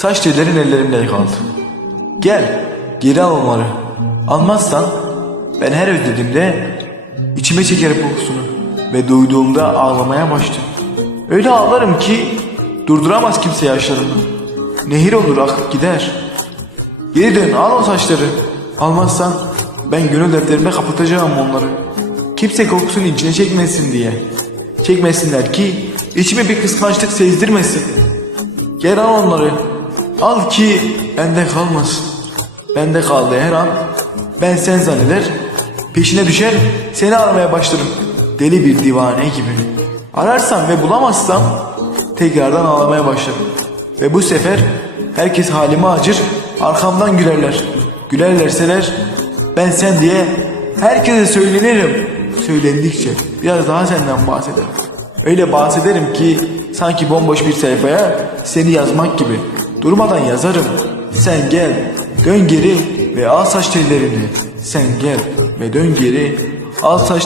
Saç tellerin ellerimde kaldı. Gel, geri al onları. Almazsan ben her özlediğimde içime çekerim kokusunu ve duyduğumda ağlamaya başlarım. Öyle ağlarım ki durduramaz kimse yaşlarımı. Nehir olur akıp gider. Geri dön al o saçları. Almazsan ben gönül defterimde kapatacağım onları. Kimse kokusunu içine çekmesin diye. Çekmesinler ki içime bir kıskançlık sezdirmesin. Gel al onları. Al ki bende kalmasın. Bende kaldı her an. Ben sen zanneder. Peşine düşer seni aramaya başlarım. Deli bir divane gibi. Ararsam ve bulamazsam tekrardan ağlamaya başlarım. Ve bu sefer herkes halime acır arkamdan gülerler. Gülerlerseler ben sen diye herkese söylenirim. Söylendikçe biraz daha senden bahsederim. Öyle bahsederim ki sanki bomboş bir sayfaya seni yazmak gibi. Durmadan yazarım. Sen gel, dön geri ve al saç tellerini. Sen gel ve dön geri, al saç